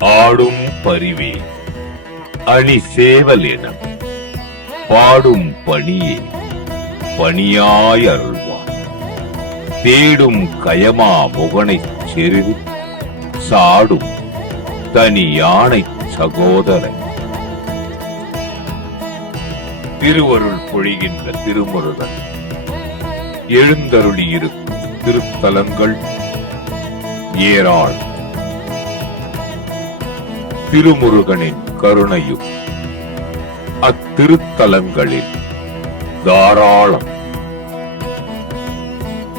ஆடும் பரிவே அணி சேவல் என பாடும் பணியே பணியாய் அருள்வான். தேடும் கயமா முகனைச் செரு சாடும் தனி யானை சகோதரன் திருவருள் பொழிகின்ற திருமுருகன் எழுந்தருளி இருக்கும் திருத்தலங்கள் ஏராளம். திருமுருகனின் கருணையும் அத்திருத்தலங்களில் தாராளம்.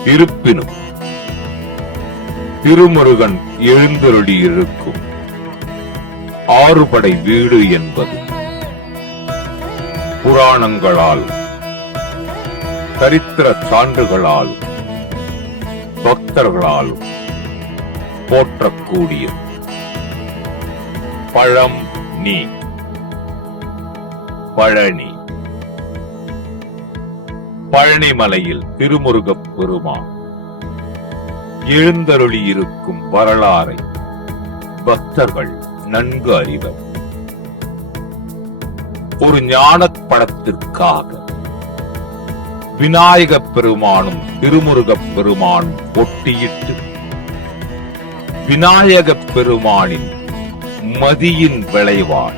இருப்பினும் திருமுருகன் எழுந்தருடி இருக்கும் ஆறுபடை வீடு என்பது புராணங்களால் சரித்திர சான்றுகளால் பக்தர்களால் போற்றக்கூடிய பழம் நீ. பழனி. பழனிமலையில் திருமுருகப் பெருமான் எழுந்தருளி இருக்கும் வரலாறை பக்தர்கள் நன்கு அறிவர். ஒரு ஞானப் படத்திற்காக விநாயகப் பெருமானும் திருமுருகப் பெருமானும் ஒட்டியிட்டு விநாயகப் பெருமானின் மதியின் விளைவால்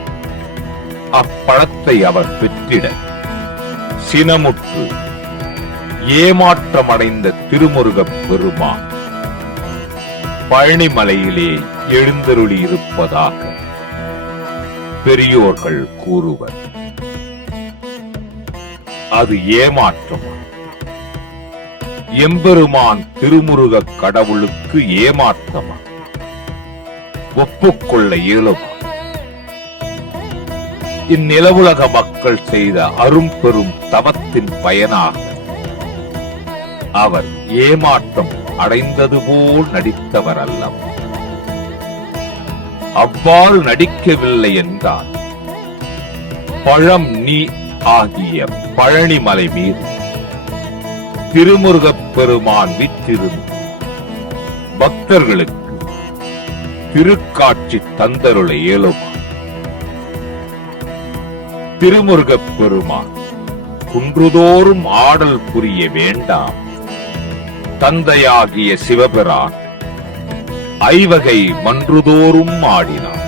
அப்பழத்தை அவர் பெற்றிட. சினமுற்று ஏமாற்றமடைந்த திருமுருகப் பெருமான் பழனிமலையிலே எழுந்தருளி இருப்பதாக பெரியோர்கள் கூறுவர். அது ஏமாற்றம். எம்பெருமான் திருமுருகக் கடவுளுக்கு ஏமாற்றமா. ஒப்புக்கொள்ள இயலும். இந்நிலவுலக மக்கள் செய்த அரும்பெரும் தவத்தின் பயனாக அவர் ஏமாற்றம் அடைந்தது போல் நடித்தவர் அல்ல அவ்வாறு நடிக்கவில்லை என்றால் பழம் நீ ஆகிய பழனிமலை மீது திருமுருகப் பெருமான் விற்றிருந்து பக்தர்களுக்கு திருக்காட்சி தந்தருள இயலுமா திருமுருகப் பெருமான் குன்றுதோறும் ஆடல் புரிய வேண்டாம். தந்தையாகிய சிவபிரான் ஐவகை மன்றுதோறும் ஆடினார்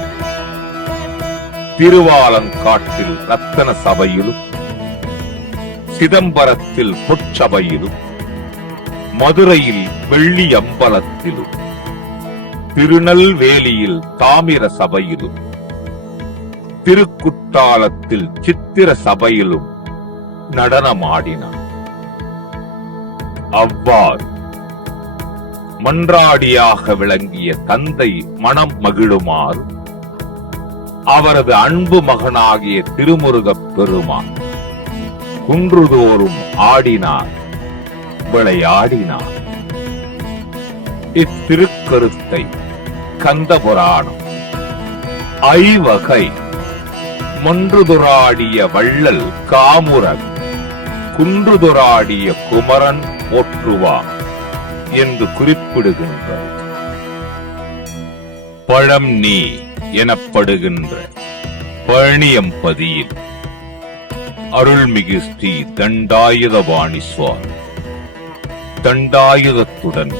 திருவாலங்காட்டில் ரத்தன சபையிலும் சிதம்பரத்தில் பொற்சபையிலும் மதுரையில் வெள்ளி அம்பலத்திலும் திருநெல்வேலியில் தாமிர சபையிலும் திருக்குட்டாலத்தில் சித்திர சபையிலும் நடனமாடினார். அவ்வாறு மன்றாடியாக விளங்கிய தந்தை மனம் மகிழுமாறு அவரது அன்பு மகனாகிய திருமுருகப் பெருமான் குன்றுதோறும் ஆடினார் விளையாடினார். இத்திருக்கருத்தை கந்தபுராணம். ஐவகை. மன்றுதுராடிய வள்ளல் காமுரன் குன்றுதுராடிய குமரன் போற்றுவா என்று குறிப்பிடுகின்ற பழம் நீ எனப்படுகின்ற பழனியம்பதியில் அருள்மிகு ஸ்ரீ தண்டாயுதபாணி சுவாமி. தண்டாயுதத்துடன்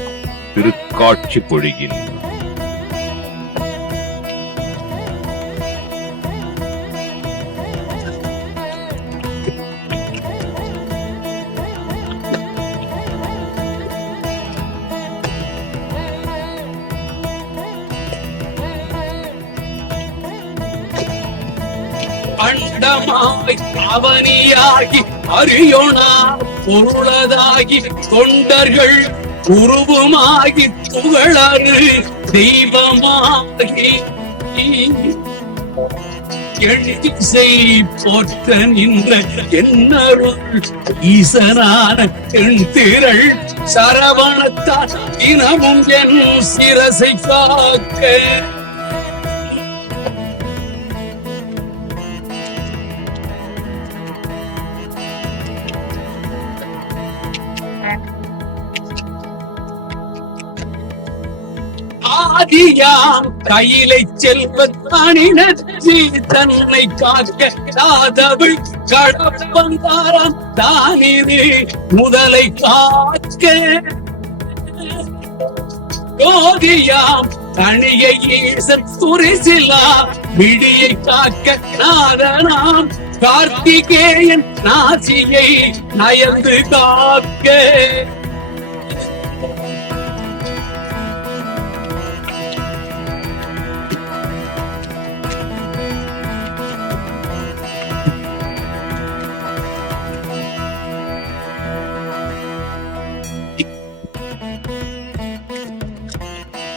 திருக்காட்சி பொழிகின்ற அண்டமாய் அவனியாகி அறியோனா பொருளதாகி தொண்டர்கள் உருவமாகி புகழறு தெய்வமாகி. எழுதிசை போற்ற நின்ற என்னருள் ஈசனான என் திரள் சரவணத்தால் தினமும் என் சிரசை காக்க ஆதியாம் கையிலை செல்வ தன்னை காக்க காதவள் கடப்பந்தாராம் தானிரு முதலை காக்க. யோகியாம் தனியை ஈசன் துரிசிலா விடியை காக்க நாதனாம். கார்த்திகேயன் நாசியை நயந்து காக்க.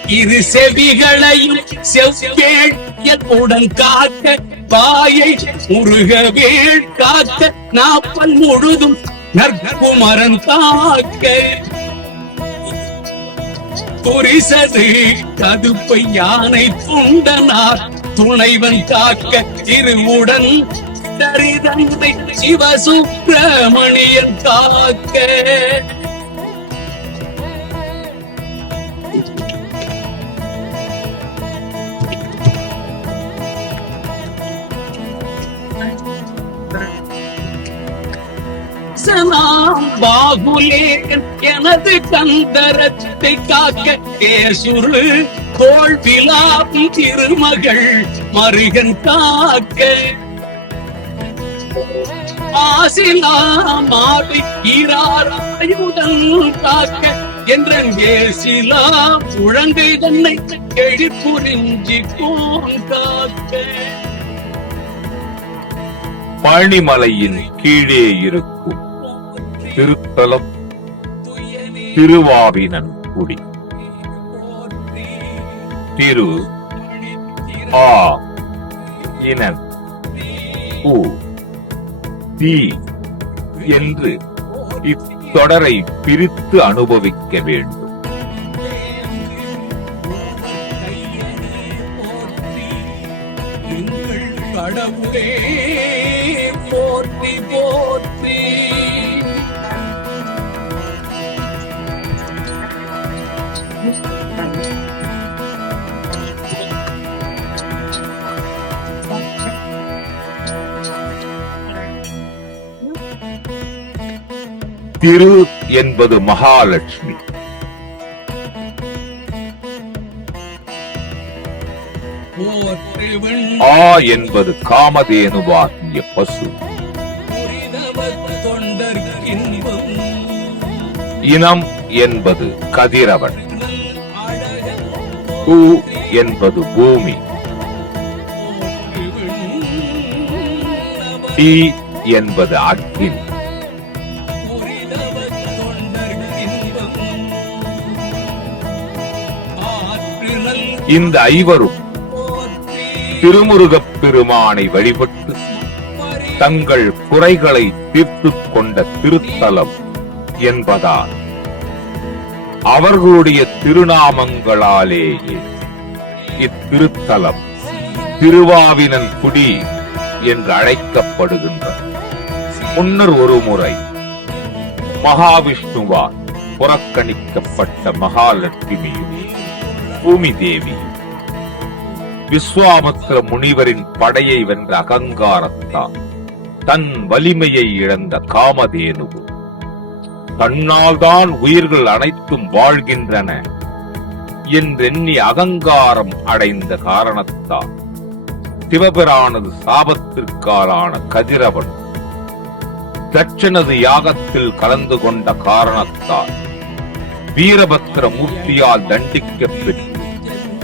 இரு செவிகளையும் செவ்வேள் உடன் காக்க பாயை முருகவேள் காக்க நாப்பல் முழுதும் நற்குமரன் காக்க. துரிசது கதுப்பை யானை புண்டனார் துணைவன் காக்க திருவுடன் தரிதந்தை சிவசுப்பிரமணியன் காக்க. சனாம் பாகுலேன் எனது கந்தரத்தை காக்க கேசுரு தோல் விழாவி திருமகள் மருகன் காக்க. ஆசிலா மாறி ஈராராயுடன் காக்க என்றன் ஏசிலா தன்னை எழிப்புரிஞ்சி காக்க. பழனிமலையின் கீழே இருக்கும். திருத்தலம் திருவாவினன் குடி. திரு ஆ இனன் உ தி என்று இத்தொடரை பிரித்து அனுபவிக்க வேண்டும். கடவுளே போற்றி போற்றி. திரு என்பது மகாலட்சுமி. ஆ என்பது காமதேனுவாகிய பசு. இனம் என்பது கதிரவன். அழகன் பூ என்பது பூமி. தீ என்பது அக்கினி. இந்த ஐவரும் திருமுருகப் பெருமானை வழிபட்டு தங்கள் குறைகளை தீர்த்துக் கொண்ட திருத்தலம் என்பதால் அவர்களுடைய திருநாமங்களாலேயே இத்திருத்தலம் திருவாவினன் குடி என்று அழைக்கப்படுகின்றது. முன்னர் ஒரு முறை மகாவிஷ்ணுவால் புறக்கணிக்கப்பட்ட மகாலட்சுமியும் பூமி தேவியும் விஸ்வாமித்திர முனிவரின் படையை வென்ற அகங்காரத்தால் தன் வலிமையை இழந்த காமதேனு தன்னால்தான் உயிர்கள் அனைத்தும் வாழ்கின்றன என்றெண்ணி அகங்காரம் அடைந்த காரணத்தால் சிவபிரானது சாபத்திற்காலான கதிரவன் தட்சணது யாகத்தில் கலந்து கொண்ட காரணத்தால் வீரபத்திர மூர்த்தியால் தண்டிக்கப்பெற்று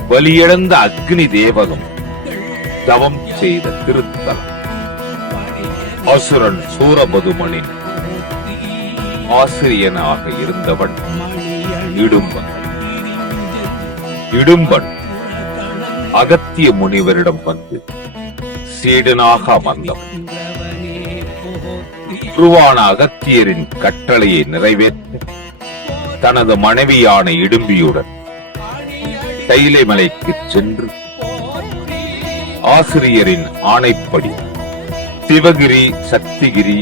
பெற்று அக்னி தேவகம். தவம் செய்த திருத்தலம். அசுரன் சூரபதுமனின் ஆசிரியனாக இருந்தவன். இடும்பன். இடும்பன். அகத்திய முனிவரிடம் வந்து சீடனாக அமர்ந்தவன். குருவான அகத்தியரின் கட்டளையை நிறைவேற்ற தனது மனைவியான இடும்பியுடன் கைலைமலைக்கு சென்று ஆசிரியரின் ஆணைப்படி சிவகிரி சக்திகிரி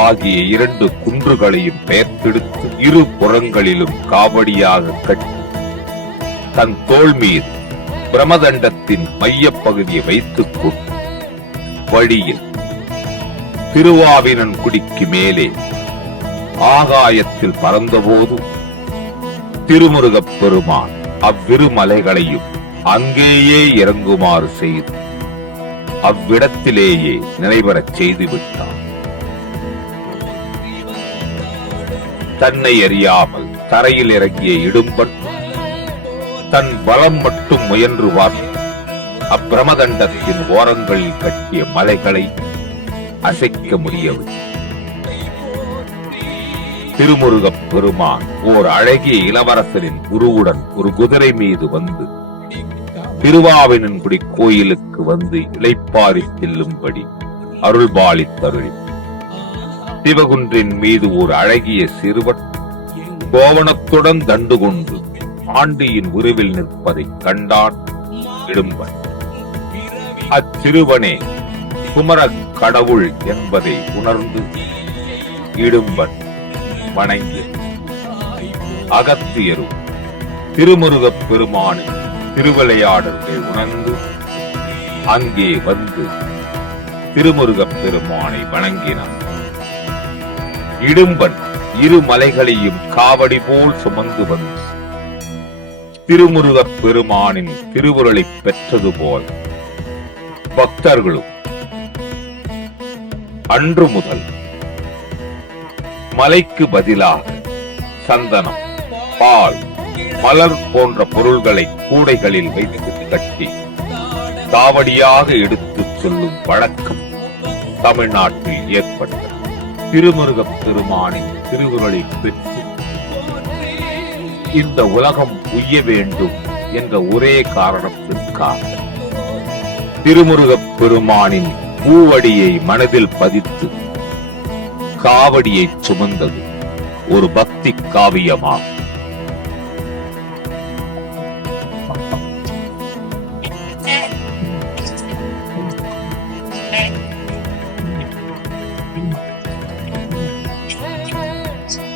ஆகிய இரண்டு குன்றுகளையும் பெயர்த்தெடுத்து இரு புறங்களிலும் காவடியாக கட்டி தன் தோல் மீது பிரமதண்டத்தின் மையப் பகுதியை வைத்துக் கொண்டு வழியில் திருவாவினன் குடிக்கு மேலே ஆகாயத்தில் பறந்தபோது திருமுருகப் பெருமான் அவ்விரு மலைகளையும் அங்கேயே இறங்குமாறு செய்து அவ்விடத்திலேயே நிலைபெறச் செய்து விட்டான் தன்னை அறியாமல் தரையில் இறங்கிய இடும்பன் தன் பலம் மட்டும் முயன்று பார்த்து அப்பிரமதண்டத்தின் ஓரங்களில் கட்டிய மலைகளை அசைக்க முடியவில்லை. திருமுருகப் பெருமான் ஓர் அழகிய இளவரசரின் உருவுடன் ஒரு குதிரை மீது வந்து திருவாவினன்குடி கோயிலுக்கு வந்து இளைப்பாரி செல்லும்படி அருள்பாலித்தருளி. சிவகுன்றின் மீது ஒரு அழகிய சிறுவன் கோவணத்துடன் தண்டு கொண்டு ஆண்டியின் உருவில் நிற்பதை கண்டான் இடும்பன். அச்சிறுவனே குமர கடவுள் என்பதை உணர்ந்து இடும்பன். வணங்கிய அகத்தியரும் திருமுருகப் பெருமானின் திருவிளையாடலை உணர்ந்து அங்கே வந்து திருமுருகப் பெருமானை வணங்கினான். இடும்பன் இரு மலைகளையும் காவடி போல் சுமந்து வந்து திருமுருகப் பெருமானின் திருவுருளை பெற்றது போல் பக்தர்களும் அன்று முதல் மலைக்கு பதிலாக சந்தனம் பால் மலர் போன்ற பொருள்களை கூடைகளில் வைத்து கட்டி தாவடியாக எடுத்து சொல்லும் வழக்கம் தமிழ்நாட்டில் ஏற்பட்டது. திருமுருகப் பெருமானின் திருவுருளை பெற்று இந்த உலகம் உய்ய வேண்டும் என்ற ஒரே காரணத்திற்காக திருமுருகப் பெருமானின் பூவடியை மனதில் பதித்து காவடியை சுமந்தது. ஒரு பக்தி காவியமாகும்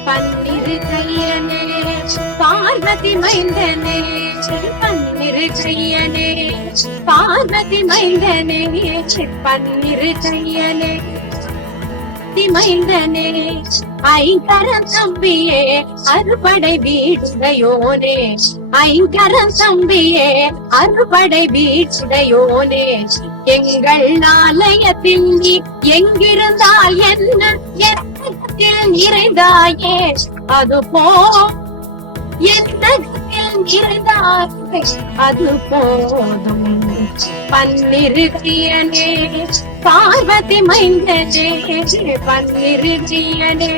பன்னிரு கையனே பார்வதி மைந்தனே பன்னிரு கையனே பார்வதி மைந்தனே பன்னிரு கையனே. மைந்தனே ஐங்கரம் தம்பியே அறுபடை வீடுடையோனே ஐங்கரம் தம்பியே அறுபடை வீடுடையோனே எங்கள் ஆலயத்தில் நீ எங்கிருந்தால் என்ன? நிறைந்தாயே? அது போ என்னத்தில் நிறைந்தாயே? அது போதும் பன்னிருத்தியனே பார்வதி மைந்தனே பன்னிருத்தியனே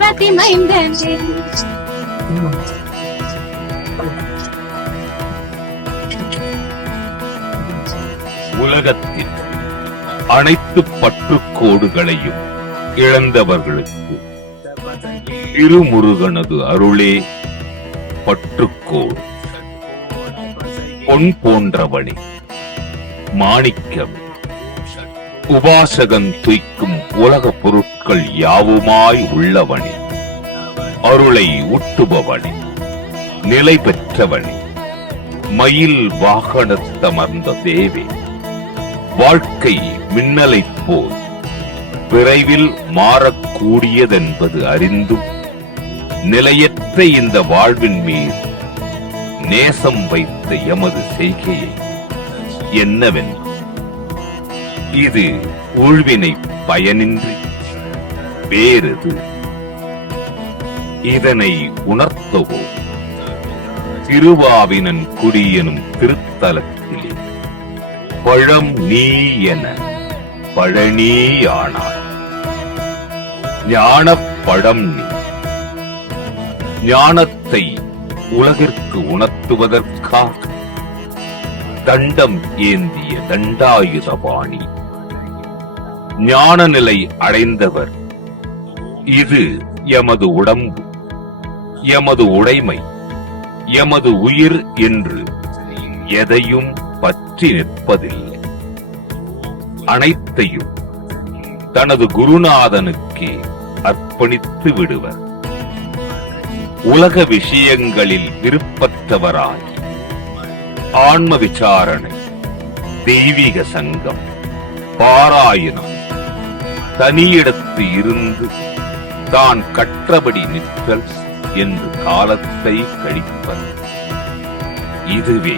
பார்வதி மைந்தனே. உலகத்தின் அனைத்து பற்றுக்கோடுகளையும் இழந்தவர்களுக்கு திருமுருகனது அருளே பற்றுக்கோடு. பொன் போன்றவனே. மாணிக்கம் உபாசகன் துய்க்கும் உலக பொருட்கள் யாவுமாய் உள்ளவனே. அருளை ஊட்டுபவனே நிலை பெற்றவனே. மயில் வாகனத்தமர்ந்த தேவே வாழ்க்கை மின்னலைப் போல் விரைவில் மாறக்கூடியதென்பது அறிந்தும் நிலையற்ற இந்த வாழ்வின் மீது நேசம் வைத்த எமது செய்கையை. என்னவென்? இது உழ்வினை பயனின்றி வேறது? இதனை உணர்த்தவோ? திருவாவினன் குடியெனும் திருத்தலத்திலே பழம் நீ என பழனியானார் ஞானப் பழம் நீ ஞானத்தை உலகிற்கு உணர்த்துவதற்காக தண்டம் ஏந்திய தண்டாயுதபாணி. ஞான நிலை அடைந்தவர் இது எமது உடம்பு எமது உடைமை எமது உயிர் என்று எதையும் பற்றி நிற்பதில்லை. அனைத்தையும் தனது குருநாதனுக்கே அர்ப்பணித்து விடுவர். உலக விஷயங்களில் விருப்பத்தவராய். ஆன்ம விசாரணை தெய்வீக சங்கம் பாராயணம். தனியிடத்து இருந்து தான் கற்றபடி நிற்றல் என்று காலத்தை கழிப்பது. இதுவே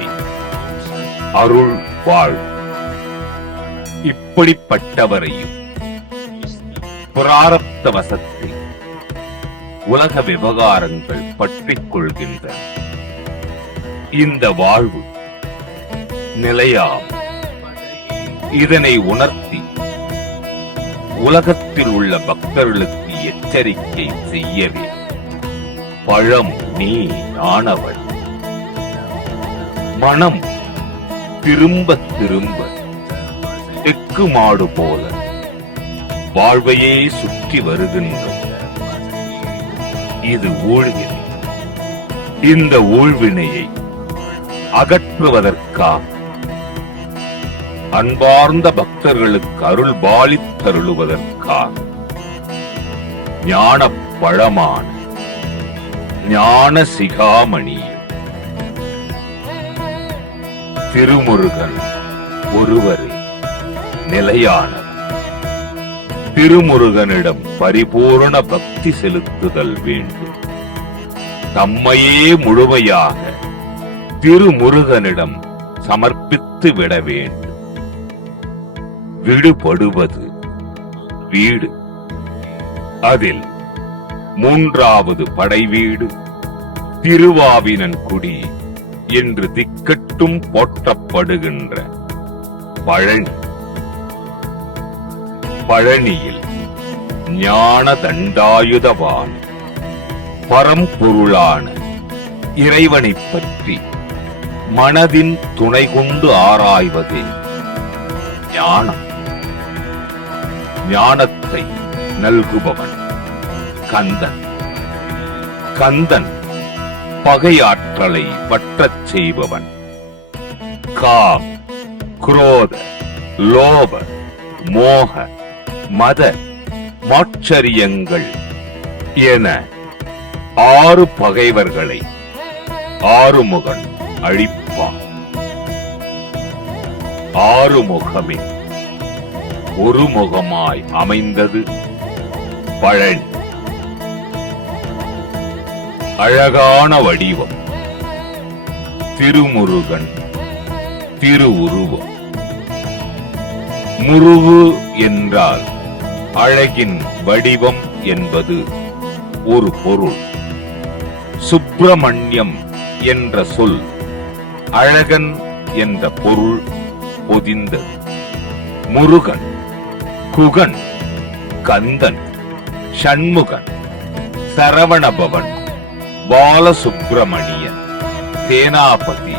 அருள் வாழ் இப்படிப்பட்டவரையும் பிராரப்த வசத்தில் உலக விவகாரங்கள் பற்றிக் கொள்கின்றன இந்த வாழ்வு நிலையாம் இதனை உணர்த்தி உலகத்தில் உள்ள பக்தர்களுக்கு எச்சரிக்கை செய்யவே பழம் நீ ஆனவன் மனம் திரும்ப திரும்ப தெக்கு மாடு போல வாழ்வையே சுற்றி வருகின்றது இது ஊழ்வினை இந்த ஊழ்வினையை அகற்றுவதற்காக அன்பார்ந்த பக்தர்களுக்கு அருள் பாலித்தருளுவதற்காக ஞான பழமான ஞான சிகாமணி திருமுருகன் ஒருவரே நிலையானவர். திருமுருகனிடம் பரிபூரண பக்தி செலுத்துதல் வேண்டும். தம்மையே முழுமையாக திருமுருகனிடம் சமர்ப்பித்து விட வேண்டும். விடுபடுவது வீடு. அதில் மூன்றாவது படை வீடு திருவாவினன்குடி என்று திக்கட்டும் போற்றப்படுகின்ற பழனி. பழனியில் ஞான தண்டாயுதவான் பரம்பொருளான இறைவனைப் பற்றி மனதின் துணை கொண்டு ஆராய்வதே ஞானம். ஞானத்தை நல்குபவன் கந்தன். கந்தன் பகையாற்றலை பற்றச் செய்பவன். காம் குரோத லோப மோக மத மாட்சரியங்கள் என ஆறு பகைவர்களை ஆறுமுகன் அழிப்பான். ஆறுமுகமே ஒரு முகமாய் அமைந்தது பழனி. அழகான வடிவம் திருமுருகன் திருவுருவம். முருகு என்றால் அழகின் வடிவம் என்பது ஒரு பொருள். சுப்பிரமணியம் என்ற சொல் அழகன் என்ற பொருள் பொதிந்தது. முருகன் குகன் கந்தன் சண்முகன் சரவணபவன் பாலசுப்பிரமணியன் சேனாபதி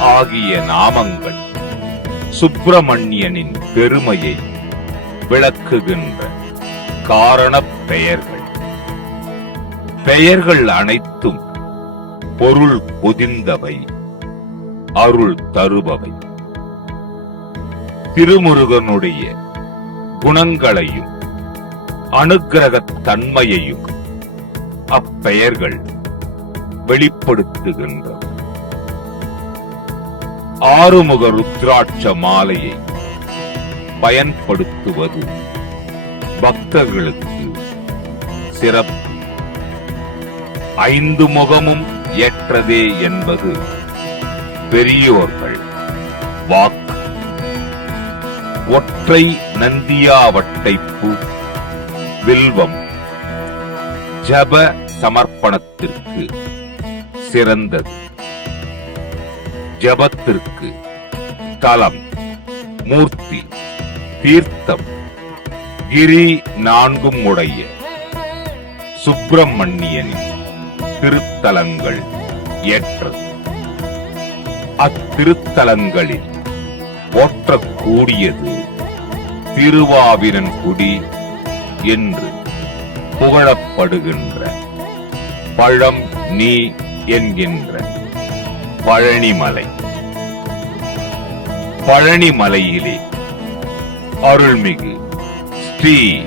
ஆகிய நாமங்கள் சுப்பிரமணியனின் பெருமையை விளக்குகின்ற காரணப் பெயர்கள். பெயர்கள் அனைத்தும் பொருள் பொதிந்தவை அருள் தருபவை. திருமுருகனுடைய குணங்களையும் அனுகிரகத் தன்மையையும் அப்பெயர்கள் வெளிப்படுத்துகின்றன. ஆறுமுக ருத்ராட்ச மாலையை பயன்படுத்துவது. பக்தர்களுக்கு சிறப்பு. ஐந்து முகமும் ஏற்றதே என்பது பெரியோர்கள் வாக்கு. ஒற்றை நந்தியாவட்டைப்பு வில்வம் ஜப சமர்ப்பணத்திற்கு சிறந்தது. ஜபத்திற்கு தலம் மூர்த்தி. தீர்த்தம். கிரி நான்கும் உடைய சுப்பிரமணியனின் திருத்தலங்கள் ஏற்றது. அத்திருத்தலங்களில் போற்றக்கூடியது திருவாவினன்குடி என்று புகழப்படுகின்ற பழம் நீ என்கின்ற பழனிமலை. பழனிமலையிலே அருள்மிகு ஸ்ரீ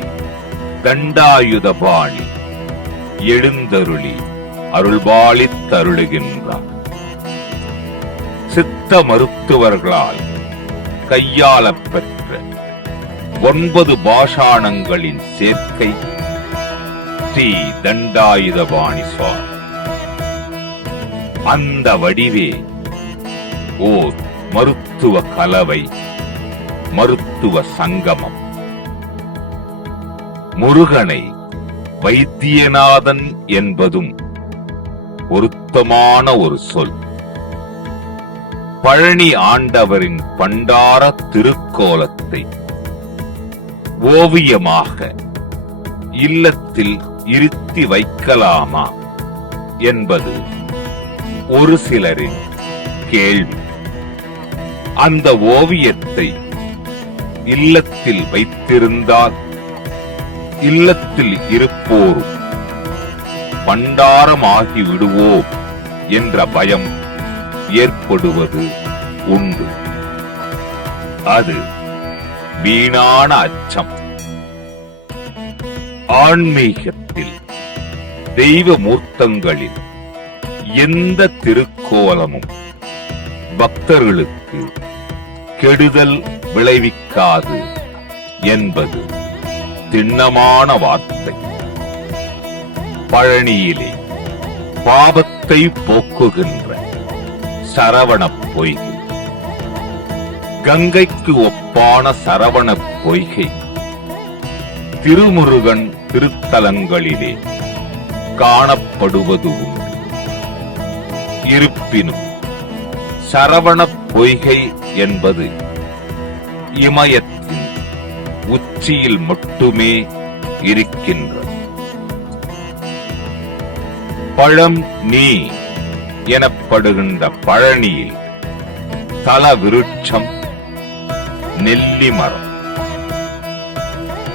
தண்டாயுதபாணி எழுந்தருளி அருள்பாலித்தருளுகின்றார். சித்த மருத்துவர்களால் கையாளப்பெற்ற ஒன்பது பாஷாணங்களின் சேர்க்கை ஸ்ரீ தண்டாயுதபாணி சுவாமி. அந்த வடிவே ஓர் மருத்துவ கலவை மருத்துவ சங்கமம். முருகனை வைத்தியநாதன் என்பதும் பொருத்தமான ஒரு சொல். பழனி ஆண்டவரின் பண்டார திருக்கோலத்தை ஓவியமாக இல்லத்தில் இருத்தி வைக்கலாமா என்பது ஒரு சிலரின் கேள்வி. அந்த ஓவியத்தை இல்லத்தில் வைத்திருந்தால் இல்லத்தில் இருப்போர் பண்டாரமாகி விடுவோம் என்ற பயம் ஏற்படுவது உண்டு. அது வீணான அச்சம். ஆன்மீகத்தில் தெய்வ மூர்த்தங்களில் எந்த திருக்கோலமும் பக்தர்களுக்கு கெடுதல் விளைவிக்காது என்பது திண்ணமான வார்த்தை. பழனியிலே பாபத்தை போக்குகின்ற சரவணப் பொய்கை கங்கைக்கு ஒப்பான சரவணப் பொய்கை. திருமுருகன் திருத்தலங்களிலே காணப்படுவது உண்டு. இருப்பினும் சரவணப் பொய்கை என்பது இமயத்தின் உச்சியில் மட்டுமே இருக்கின்றது. பழம் நீ எனப்படுகின்ற பழனியில் தல விருட்சம் நெல்லி மரம்.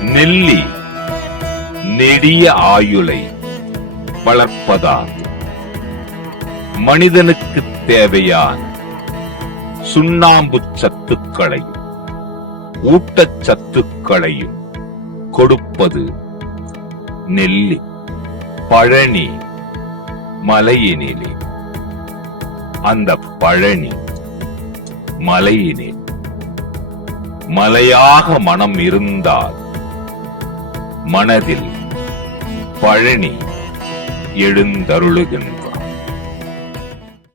நெல்லி நெடிய ஆயுளை வளர்ப்பதால் மனிதனுக்கு தேவையான சுண்ணாம்பு சத்துக்களையும் ஊட்டச்சத்துக்களையும் கொடுப்பது நெல்லி பழனி மலையினிலே. அந்த பழனி மலையினில். மலையாக மனம் இருந்தால் மனதில் பழனி எழுந்தருளுகின்ற